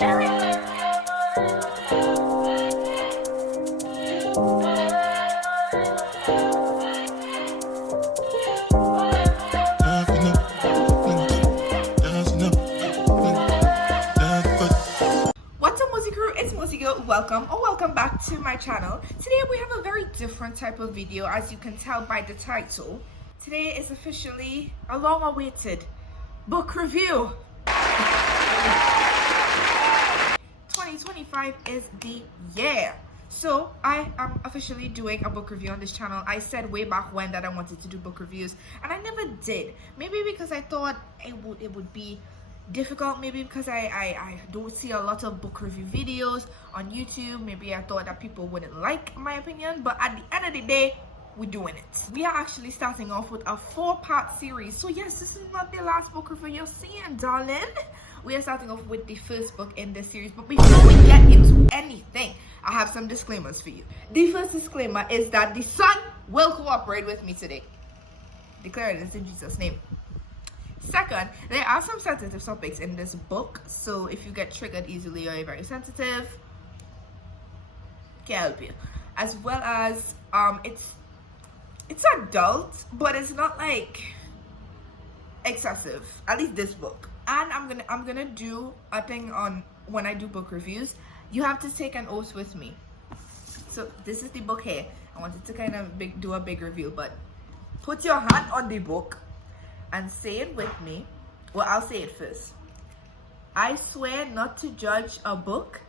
What's up, Mozy Crew? It's MozyGirl. Welcome back to my channel. Today we have a very different type of video, as you can tell by the title. Today is officially a long-awaited book review. 2025 is the year. So I am officially doing a book review on this channel. I said way back when that I wanted to do book reviews, and I never did. Maybe because I thought it would be difficult, maybe because I don't see a lot of book review videos on YouTube. Maybe I thought that people wouldn't like my opinion, but at the end of the day, we're doing it. We are actually starting off with a 4-part series. So yes, this is not the last book review you're seeing, darling. We are starting off with the first book in this series, but before we get into anything, I have some disclaimers for you. The first disclaimer is that the sun will cooperate with me today. Declare this in Jesus' name. Second, there are some sensitive topics in this book, so if you get triggered easily or you're very sensitive, can help you. As well as it's adult, but it's not like excessive. At least this book. And I'm gonna do a thing on when I do book reviews. You have to take an oath with me. So this is the book here. I wanted to kind of do a big reveal, but put your hand on the book and say it with me. Well, I'll say it first. I swear not to judge a book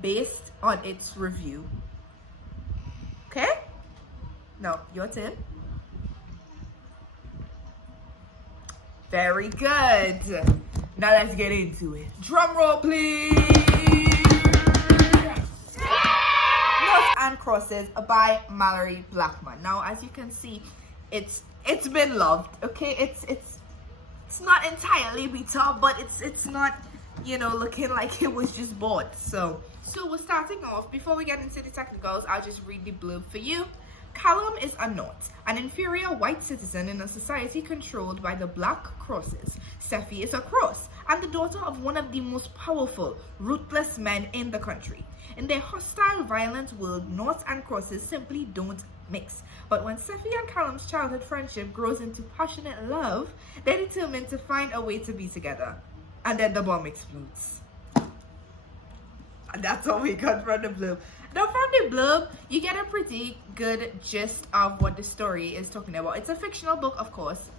based on its review. Okay? Now, your turn. Very good. Now let's get into it. Drum roll, please. Noughts and Recourses by Malorie Blackman. Now, as you can see, it's been loved. Okay, it's not entirely bitter, but it's not, you know, looking like it was just bought. So we're starting off. Before we get into the technicals, I'll just read the blurb for you. Callum is a Nought, an inferior white citizen in a society controlled by the Black Recourses. Sephi is a Cross and the daughter of one of the most powerful, ruthless men in the country. In their hostile, violent world, Noughts and Recourses simply don't mix. But when Sephi and Callum's childhood friendship grows into passionate love, they're determined to find a way to be together. And then the bomb explodes. And that's all we got from the blurb. Now from the blurb, you get a pretty good gist of what the story is talking about. It's a fictional book, of course,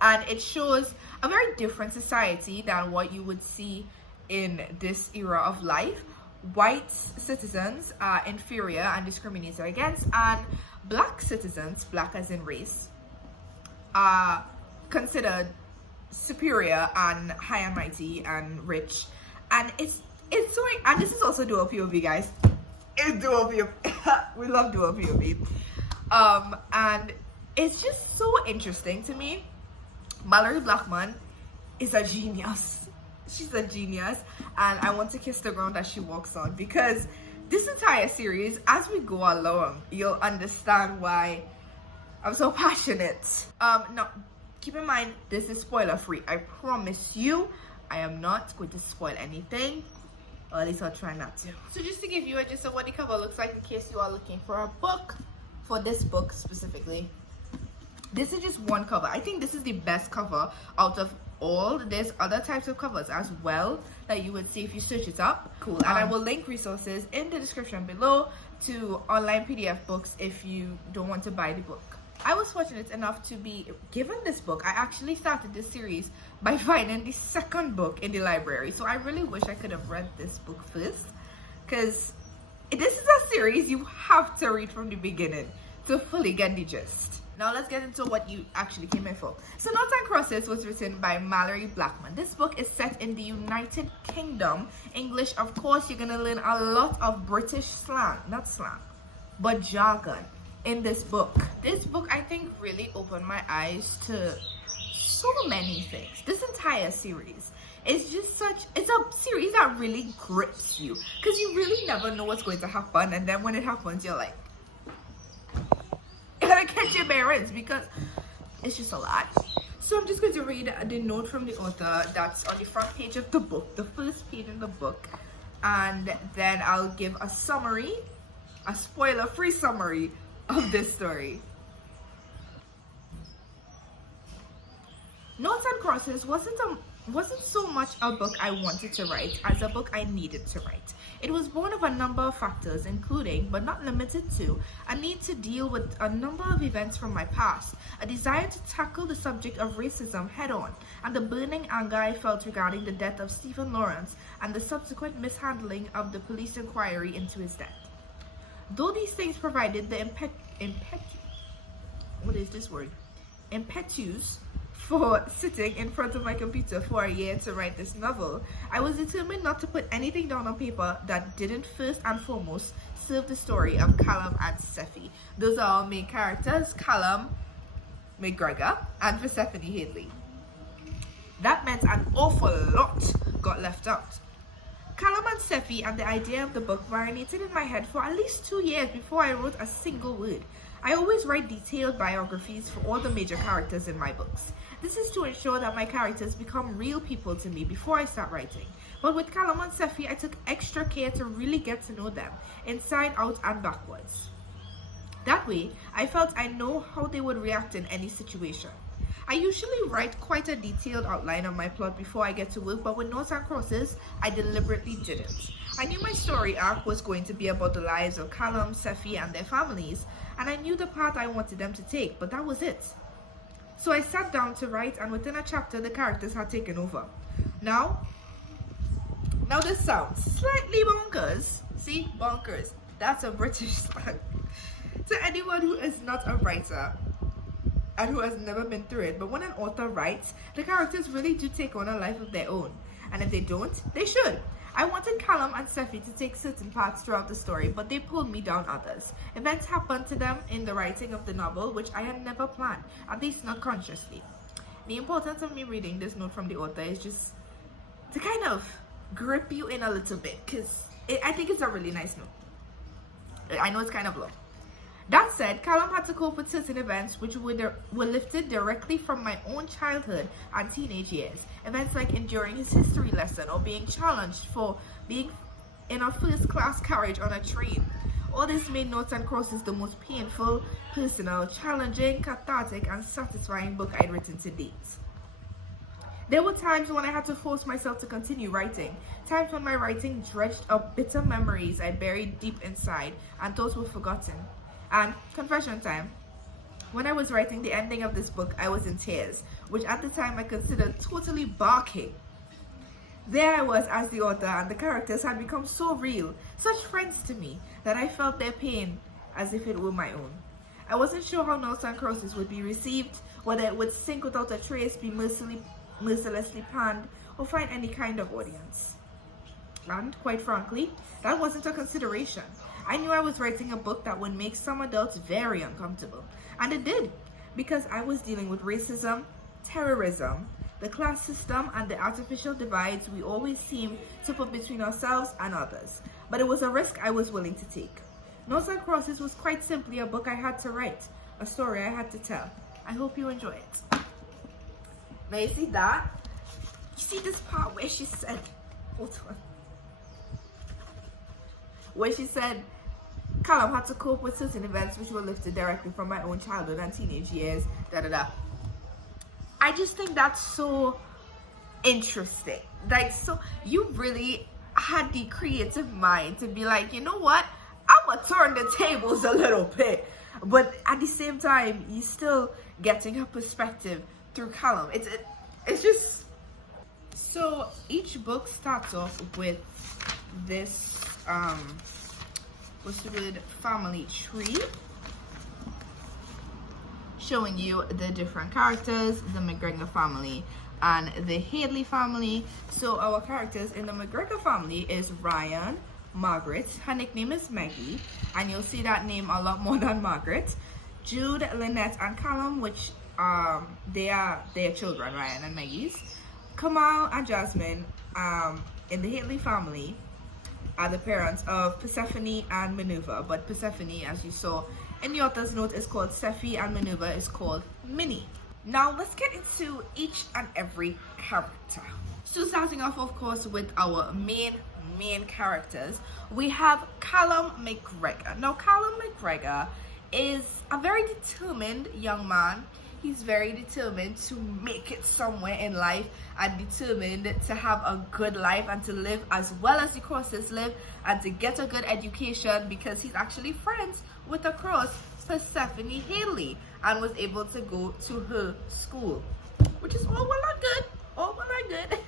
and it shows a very different society than what you would see in this era of life. White citizens are inferior and discriminated against, and black citizens, black as in race, are considered superior and high and mighty and rich. And it's so, and this is also dual POV, guys. It's dual POV. We love dual POV. And it's just so interesting to me. Malorie Blackman is a genius. She's a genius, and I want to kiss the ground that she walks on, because this entire series, as we go along, you'll understand why I'm so passionate. Now keep in mind, this is spoiler free. I promise you, I am not going to spoil anything, or at least I'll try not to. So just to give you a gist of what the cover looks like, in case you are looking for a book, for this book specifically, this is just one cover. I think this is the best cover out of all. There's other types of covers as well that you would see if you search it up. Cool. And I will link resources in the description below to online PDF books if you don't want to buy the book. I was fortunate enough to be given this book. I actually started this series by finding the second book in the library. So I really wish I could have read this book first, because this is a series you have to read from the beginning to fully get the gist. Now let's get into what you actually came in for. So Noughts and Recourses was written by Malorie Blackman. This book is set in the United Kingdom. English, of course, you're gonna learn a lot of British slang, not slang, but jargon in this book. This book, I think, really opened my eyes to so many things. This entire series is just it's a series that really grips you, because you really never know what's going to happen, and then when it happens, you're like, you gotta catch your bearings, because it's just a lot. So I'm just going to read the note from the author that's on the front page of the book, the first page in the book, and then I'll give a summary, a spoiler-free summary of this story. Noughts and Crosses wasn't so much a book I wanted to write as a book I needed to write. It was born of a number of factors, including, but not limited to, a need to deal with a number of events from my past, a desire to tackle the subject of racism head-on, and the burning anger I felt regarding the death of Stephen Lawrence and the subsequent mishandling of the police inquiry into his death. Though these things provided the impetus for sitting in front of my computer for a year to write this novel, I was determined not to put anything down on paper that didn't first and foremost serve the story of Callum and Seffi. Those are our main characters, Callum McGregor and Persephone Hadley. That meant an awful lot got left out. Callum and Seffi and the idea of the book marinated in my head for at least 2 years before I wrote a single word. I always write detailed biographies for all the major characters in my books. This is to ensure that my characters become real people to me before I start writing. But with Callum and Seffi, I took extra care to really get to know them, inside out and backwards. That way, I felt I know how they would react in any situation. I usually write quite a detailed outline of my plot before I get to work, but with Noughts and Crosses, I deliberately didn't. I knew my story arc was going to be about the lives of Callum, Seffi, and their families, and I knew the path I wanted them to take, but that was it. So I sat down to write, and within a chapter, the characters had taken over. Now this sounds slightly bonkers. See, bonkers. That's a British slang. To anyone who is not a writer and who has never been through it, but when an author writes, the characters really do take on a life of their own. And if they don't, they should. I wanted Callum and Seffi to take certain parts throughout the story, but they pulled me down others. Events happened to them in the writing of the novel, which I had never planned, at least not consciously. The importance of me reading this note from the author is just to kind of grip you in a little bit, because I think it's a really nice note. I know it's kind of long. That said, Callum had to cope with certain events which were lifted directly from my own childhood and teenage years. Events like enduring his history lesson or being challenged for being in a first-class carriage on a train. All this made Noughts and Crosses the most painful, personal, challenging, cathartic, and satisfying book I'd written to date. There were times when I had to force myself to continue writing, times when my writing dredged up bitter memories I buried deep inside and thought were forgotten. And confession time, when I was writing the ending of this book, I was in tears, which at the time I considered totally barking. There I was as the author, and the characters had become so real, such friends to me, that I felt their pain as if it were my own. I wasn't sure how Noughts and Crosses would be received, whether it would sink without a trace, be mercilessly panned, or find any kind of audience. And quite frankly, that wasn't a consideration. I knew I was writing a book that would make some adults very uncomfortable. And it did, because I was dealing with racism, terrorism, the class system, and the artificial divides we always seem to put between ourselves and others. But it was a risk I was willing to take. Noughts and Crosses was quite simply a book I had to write, a story I had to tell. I hope you enjoy it. Now you see that? You see this part where she said, hold on. Where she said, Callum had to cope with certain events which were lifted directly from my own childhood and teenage years, I just think that's so interesting. Like, so you really had the creative mind to be like, you know what? I'm gonna turn the tables a little bit. But at the same time, you're still getting her perspective through Callum. It's just... So each book starts off with this what's the word, family tree, showing you the different characters, the McGregor family and the Hadley family. So our characters in the McGregor family is Ryan, Margaret, her nickname is Maggie, and you'll see that name a lot more than Margaret, Jude, Lynette, and Callum, which they are their children, Ryan and Maggie's. Kamal and Jasmine in the Hadley family are the parents of Persephone and Minerva, but Persephone, as you saw in the author's note, is called Seffi and Minerva is called Minnie. Now let's get into each and every character. So starting off, of course, with our main characters, we have Callum McGregor. Now Callum McGregor is a very determined young man. He's very determined to make it somewhere in life and determined to have a good life and to live as well as the Recourses live and to get a good education, because he's actually friends with the cross Persephone Haley and was able to go to her school, which is all well and good. All well and good.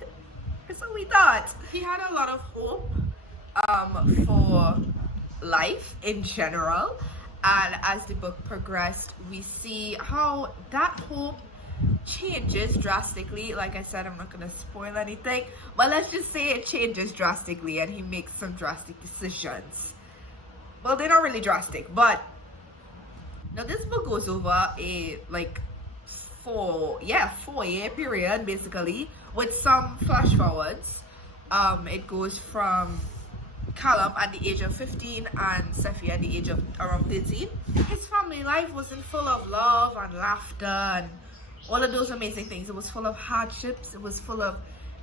So we thought he had a lot of hope for life in general, and as the book progressed, we see how that hope changes drastically. Like I said, I'm not gonna spoil anything, but let's just say it changes drastically and he makes some drastic decisions. Well, they're not really drastic, but now this book goes over a like 4-year period basically, with some flash forwards. It goes from Callum at the age of 15 and Sephi at the age of around 13. His family life wasn't full of love and laughter and all of those amazing things. It was full of hardships, it was full of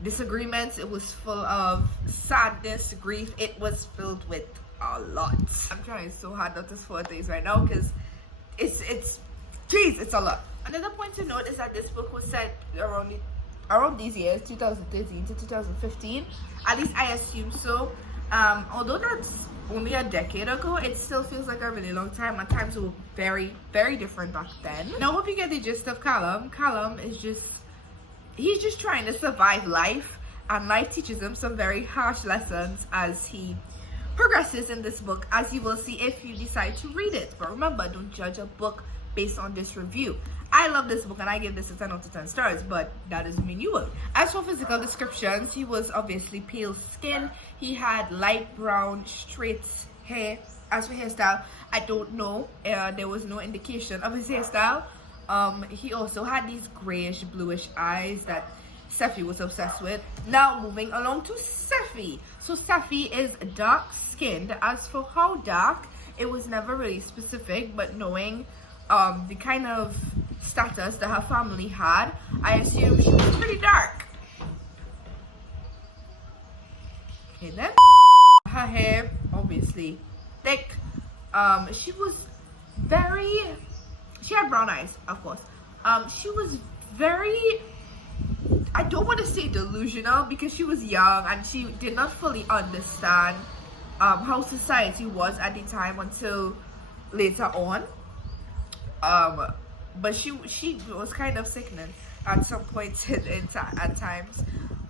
disagreements, it was full of sadness, grief. It was filled with a lot. I'm trying so hard not to spoil things right now because it's a lot. Another point to note is that this book was set around these years, 2013 to 2015. At least I assume so. Although that's only a decade ago, it still feels like a really long time, and times were very, very different back then. Now I hope you get the gist of Callum. Callum is he's just trying to survive life, and life teaches him some very harsh lessons as he progresses in this book, as you will see if you decide to read it. But remember, don't judge a book based on this review. I love this book and I give this a 10 out of 10 stars, but that doesn't mean you will. As for physical descriptions, he was obviously pale skin. He had light brown straight hair. As for hairstyle, I don't know. There was no indication of his hairstyle. He also had these grayish bluish eyes that Sephi was obsessed with. Now moving along to Sephi. So Sephi is dark skinned. As for how dark, it was never really specific, but knowing the kind of status that her family had, I assume she was pretty dark. Okay, then her hair obviously thick. She had brown eyes, of course. She was very, I don't want to say delusional, because she was young and she did not fully understand how society was at the time until later on. But she was kind of sickening at some points at times.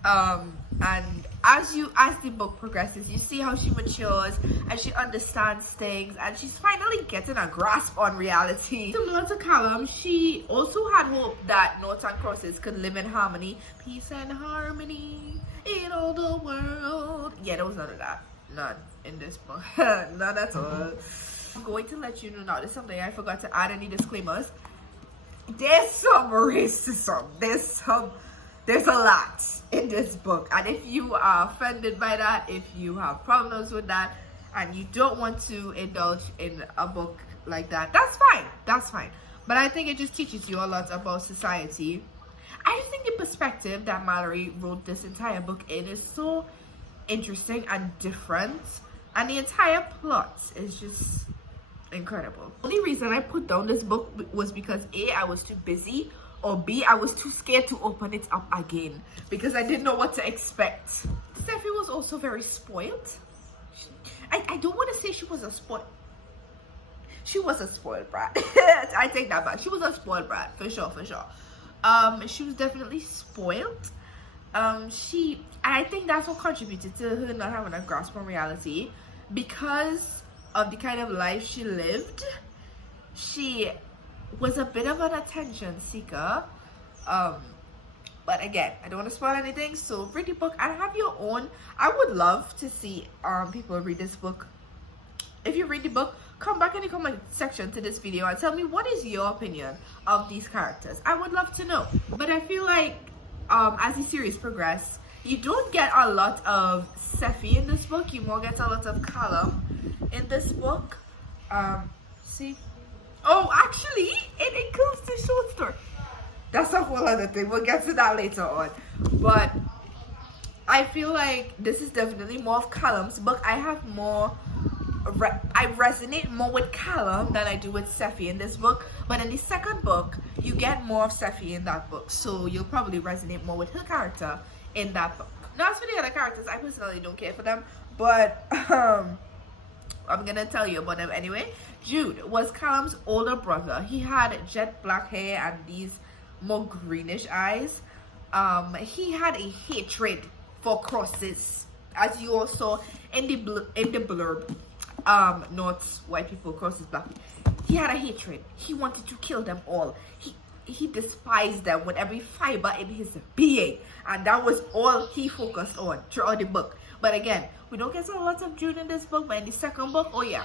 And as the book progresses, you see how she matures and she understands things, and she's finally getting a grasp on reality. Similar to Callum, she also had hope that Noughts and Crosses could live in harmony, peace and harmony in all the world. Yeah, there was none of that. None in this book. None at all. I'm going to let you know now, there's something I forgot to add, any disclaimers. There's some racism. There's a lot in this book, and if you are offended by that, if you have problems with that, and you don't want to indulge in a book like that, that's fine. But I think it just teaches you a lot about society. I just think the perspective that Malorie wrote this entire book in is so interesting and different, and the entire plot is just incredible. The only reason I put down this book was because A, I was too busy, or B, I was too scared to open it up again because I didn't know what to expect. Sephi was also very spoiled. I don't want to say she was a spoiled. She was a spoiled brat. I take that back. She was a spoiled brat for sure. She was definitely spoiled. I think that's what contributed to her not having a grasp on reality, because of the kind of life she lived. She was a bit of an attention seeker, but again, I don't want to spoil anything, so read the book and have your own. I would love to see people read this book. If you read the book, come back in the comment section to this video and tell me what is your opinion of these characters. I would love to know. But I feel like as the series progresses, you don't get a lot of Sephi in this book. You more get a lot of Callum in this book. See, oh, actually it includes the short story. That's a whole other thing. We'll get to that later on. But I feel like this is definitely more of Callum's book. I have more, I resonate more with Callum than I do with Sephy in this book. But in the second book, you get more of Sephy in that book. So you'll probably resonate more with her character in that book. Now, as for the other characters, I personally don't care for them. But I'm going to tell you about them anyway. Jude was Callum's older brother. He had jet black hair and these more greenish eyes. He had a hatred for crosses, as you all saw in the blurb. Noughts, white people, crosses, black people. He had a hatred. He wanted to kill them all. He despised them with every fiber in his being, and that was all he focused on throughout the book. But again, we don't get a lot of Jude in this book, but in the second book, oh yeah,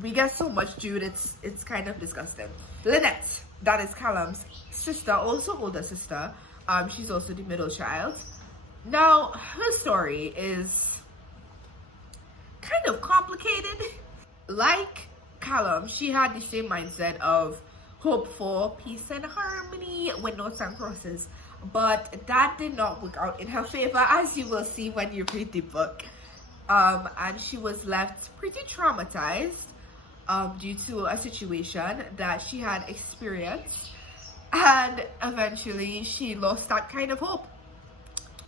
we get so much Jude, it's kind of disgusting. Lynette, that is Callum's sister, also older sister. She's also the middle child. Now, her story is kind of complicated. Like Callum, she had the same mindset of hope for peace and harmony with Noughts and Crosses, but that did not work out in her favor, as you will see when you read the book. And she was left pretty traumatized due to a situation that she had experienced, and eventually she lost that kind of hope.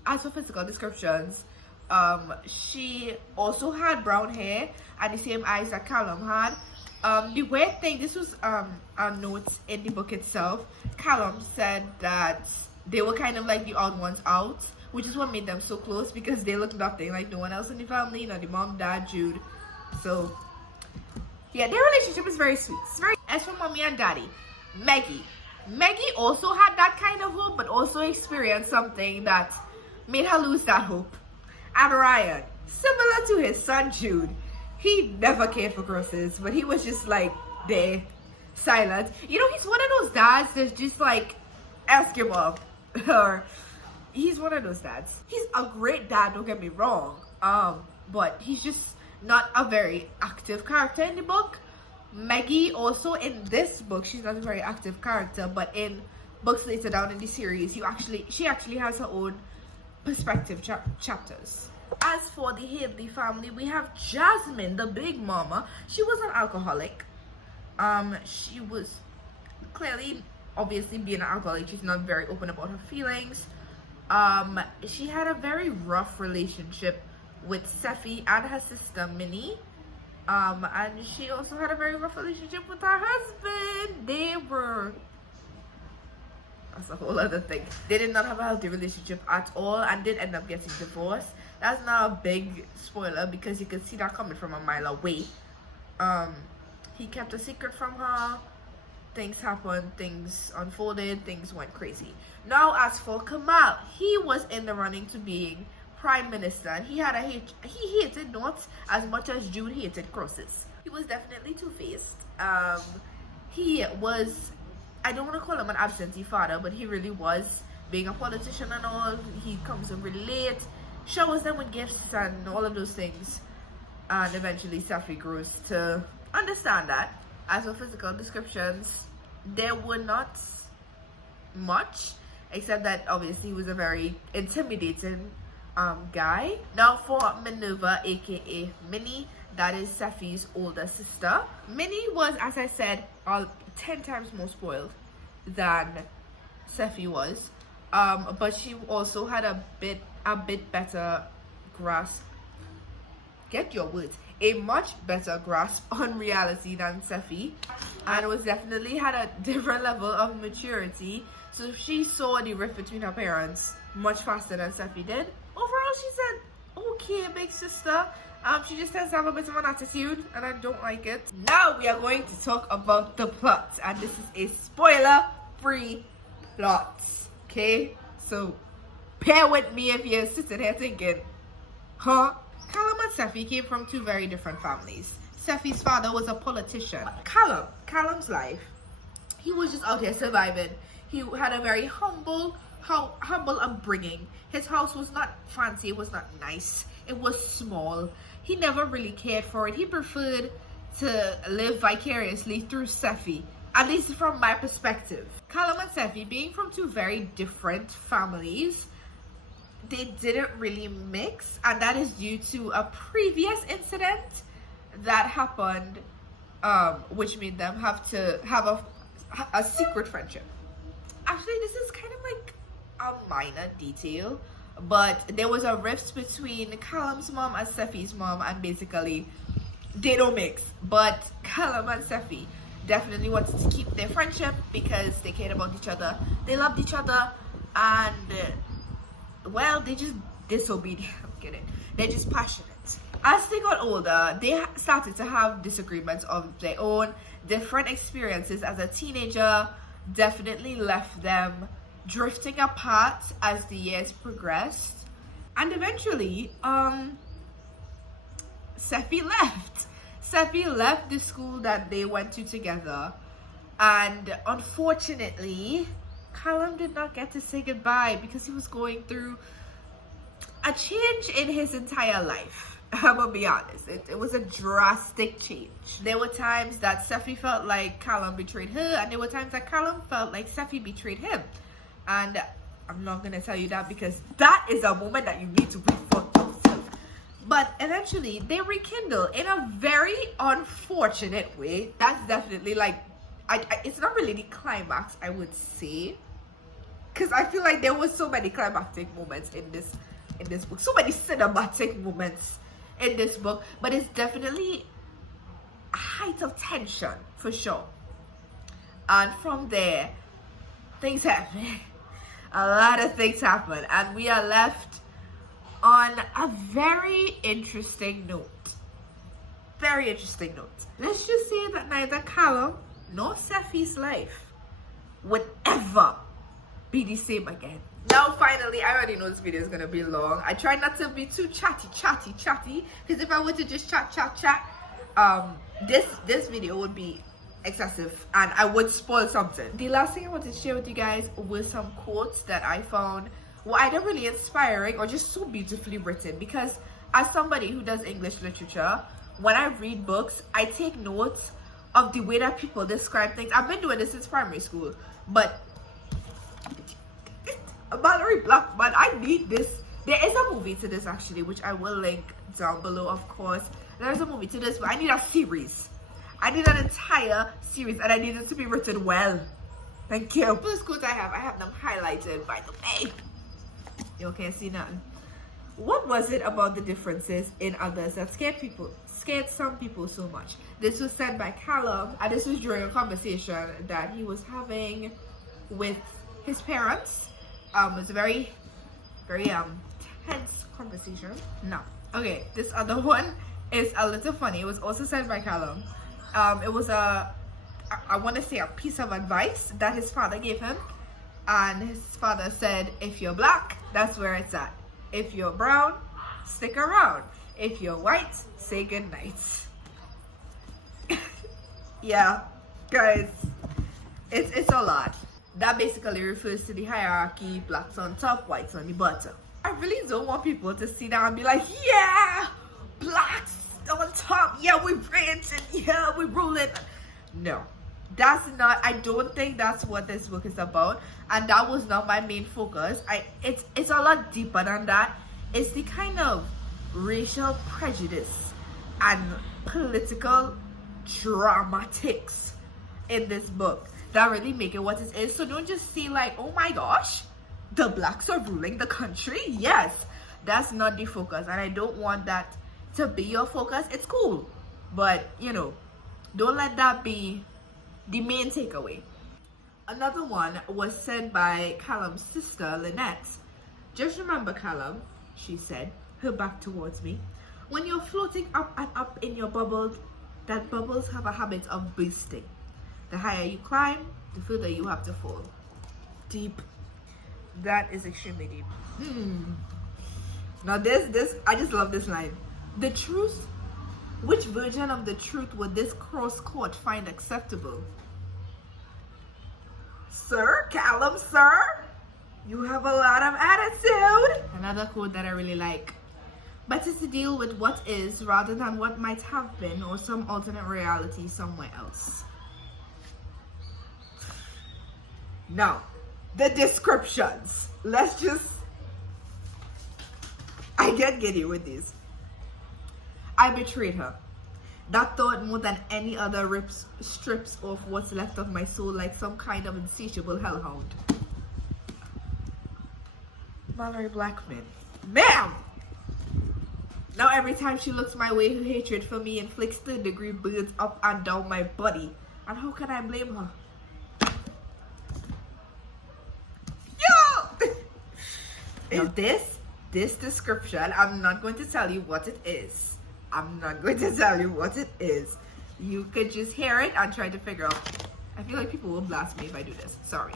As for physical descriptions, she also had brown hair and the same eyes that Callum had. The weird thing, this was a note in the book itself. Callum said that they were kind of like the odd ones out, which is what made them so close, because they looked nothing like no one else in the family, the mom, dad, Jude. So yeah, their relationship is very sweet. It's very. As for mommy and daddy, Maggie also had that kind of hope, but also experienced something that made her lose that hope. And Ryan, similar to his son Jude, he never cared for crosses, but he was just like there, silent. You know, he's one of those dads that's just like, ask him up. Or he's one of those dads. He's a great dad, don't get me wrong. But he's just not a very active character in the book. Maggie also in this book, she's not a very active character, but in books later down in the series, she actually has her own perspective chapters. As for the Hadley family, we have Jasmine, the big mama. She was an alcoholic. She was clearly, obviously being an alcoholic, she's not very open about her feelings. She had a very rough relationship with Sephy and her sister Minnie. And she also had a very rough relationship with her husband. That's a whole other thing. They did not have a healthy relationship at all and did end up getting divorced. That's not a big spoiler because you can see that coming from a mile away. He kept a secret from her. Things happened, things unfolded, things went crazy. Now, as for Kamal, he was in the running to being prime minister. He hated Noughts as much as Jude hated Crosses. He was definitely two-faced. He was, I don't want to call him an absentee father, but he really was. Being a politician and all, he comes in really late, showers them with gifts and all of those things. And eventually Sephy grows to understand that. As for physical descriptions, there were not much, except that obviously he was a very intimidating guy. Now for Minerva, aka Minnie, that is Sephy's older sister. Minnie was, as I said, 10 times more spoiled than Sephy was, but she also had a bit better grasp. Get your words. A much better grasp on reality than Sephy, and was definitely had a different level of maturity. So she saw the rift between her parents much faster than Sephy did. Overall, she said, okay, big sister. She just tends to have a bit of an attitude, and I don't like it. Now we are going to talk about the plot, and this is a spoiler-free plot. Okay, so bear with me if you're sitting here thinking, huh? Callum and Sephy came from two very different families. Sephy's father was a politician. Callum's life, he was just out here surviving. He had a very humble upbringing. His house was not fancy, it was not nice, it was small. He never really cared for it. He preferred to live vicariously through Sephy at least from my perspective. Callum and Seffi, being from two very different families, they didn't really mix, and that is due to a previous incident that happened, which made them have to have a secret friendship. Actually, this is kind of like a minor detail, but there was a rift between Callum's mom and Seffi's mom, and basically they don't mix. But Callum and Seffi definitely wanted to keep their friendship because they cared about each other, they loved each other, and well, they just disobedient. I'm kidding. They're just passionate. As they got older, they started to have disagreements of their own. Different experiences as a teenager definitely left them drifting apart as the years progressed. And eventually, Seffi left. Seffi left the school that they went to together. And unfortunately, Callum did not get to say goodbye because he was going through a change in his entire life. I'm gonna be honest, it was a drastic change. There were times that Seffi felt like Callum betrayed her, and there were times that Callum felt like Seffi betrayed him. And I'm not gonna tell you that because that is a moment that you need to read for yourself. But eventually they rekindle in a very unfortunate way. That's definitely like, it's not really the climax, I would say, because I feel like there was so many climactic moments in this book, so many cinematic moments in this book, but it's definitely a height of tension for sure. And from there, things happen. A lot of things happen, and we are left on a very interesting note. Very interesting note. Let's just say that neither Callum nor Seffi's life would ever be the same again. Now finally, I already know this video is gonna be long. I try not to be too chatty, because if I were to just chat, this video would be excessive and I would spoil something. The last thing I wanted to share with you guys were some quotes that I found were either really inspiring or just so beautifully written, because as somebody who does English literature, when I read books, I take notes of the way that people describe things. I've been doing this since primary school, but Malorie, Blackman, I need this. There is a movie to this actually, which I will link down below, of course. There's a movie to this, but I need a series. I need an entire series, and I need it to be written well. Thank you. First quotes I have them highlighted, by the way. You can't see nothing. What was it about the differences in others that scared some people so much? This was said by Callum, and this was during a conversation that he was having with his parents. It was a very tense conversation. Now, okay, this other one is a little funny. It was also said by Callum. It was I want to say a piece of advice that his father gave him, and his father said, if you're black, that's where it's at. If you're brown, stick around. If you're white, say goodnight. Yeah, guys, it's a lot. That basically refers to the hierarchy: blacks on top, whites on the bottom. I really don't want people to sit down and be like, yeah, blacks on top, yeah, we rich, and yeah, we ruling. No, that's not, I don't think that's what this book is about, and that was not my main focus. It's a lot deeper than that. It's the kind of racial prejudice and political dramatics in this book that really make it what it is. So don't just see like, oh my gosh, the blacks are ruling the country. Yes, that's not the focus, and I don't want that to be your focus. It's cool, but you know, don't let that be the main takeaway. Another one was said by Callum's sister, Lynette. Just remember, Callum, she said, her back towards me, when you're floating up and up in your bubbles, that bubbles have a habit of bursting. The higher you climb, the further you have to fall. Deep. That is extremely deep. Now this, I just love this line. The truth, which version of the truth would this cross court find acceptable? Sir, Callum, sir, you have a lot of attitude. Another quote that I really like. Better to deal with what is rather than what might have been or some alternate reality somewhere else. Now, the descriptions. Let's just... I get giddy with these. I betrayed her. That thought more than any other strips off what's left of my soul like some kind of insatiable hellhound. Malorie Blackman. Ma'am! Now every time she looks my way, her hatred for me inflicts third-degree burns up and down my body. And how can I blame her? Yo! Now this description, I'm not going to tell you what it is. I'm not going to tell you what it is. You could just hear it and try to figure out. I feel like people will blast me if I do this. Sorry.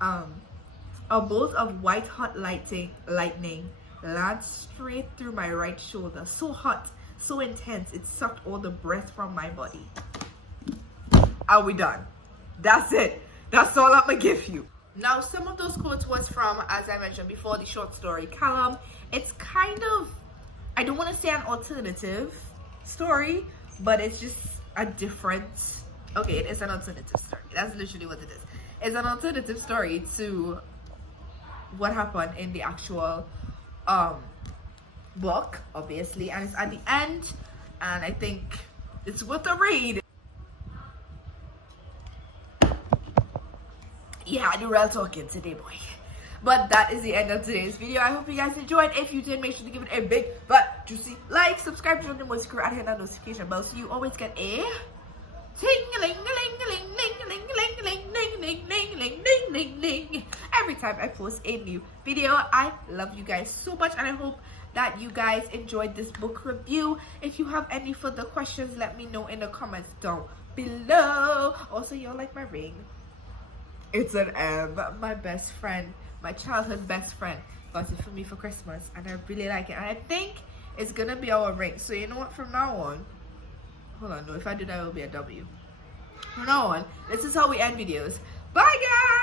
A bolt of white hot lightning landed straight through my right shoulder. So hot, so intense, it sucked all the breath from my body. Are we done? That's it. That's all I'm gonna give you. Now, some of those quotes was from, as I mentioned before, the short story column. It's kind of, I don't want to say an alternative story, but it's just a different, okay, it is an alternative story. That's literally what it is. It's an alternative story to what happened in the actual book, obviously, and it's at the end, and I think it's worth a read. Yeah, I do real talking today, boy. But that is the end of today's video. I hope you guys enjoyed. If you did, make sure to give it a big but juicy like, subscribe to the MozyGirl, and hit that notification bell so you always get a ting-a-ling-a-ling-a-ling-a-ling-ling-ling-ling-ling-ling-ling-ling every time I post a new video. I love you guys so much, and I hope that you guys enjoyed this book review. If you have any further questions, let me know in the comments down below. Also, y'all like my ring? It's an M. My best friend, my childhood best friend, got it for me for Christmas, and I really like it. And I think it's gonna be our ring. So you know what? From now on, hold on. No, if I do that, it will be a W. From now on, this is how we end videos. Bye, guys.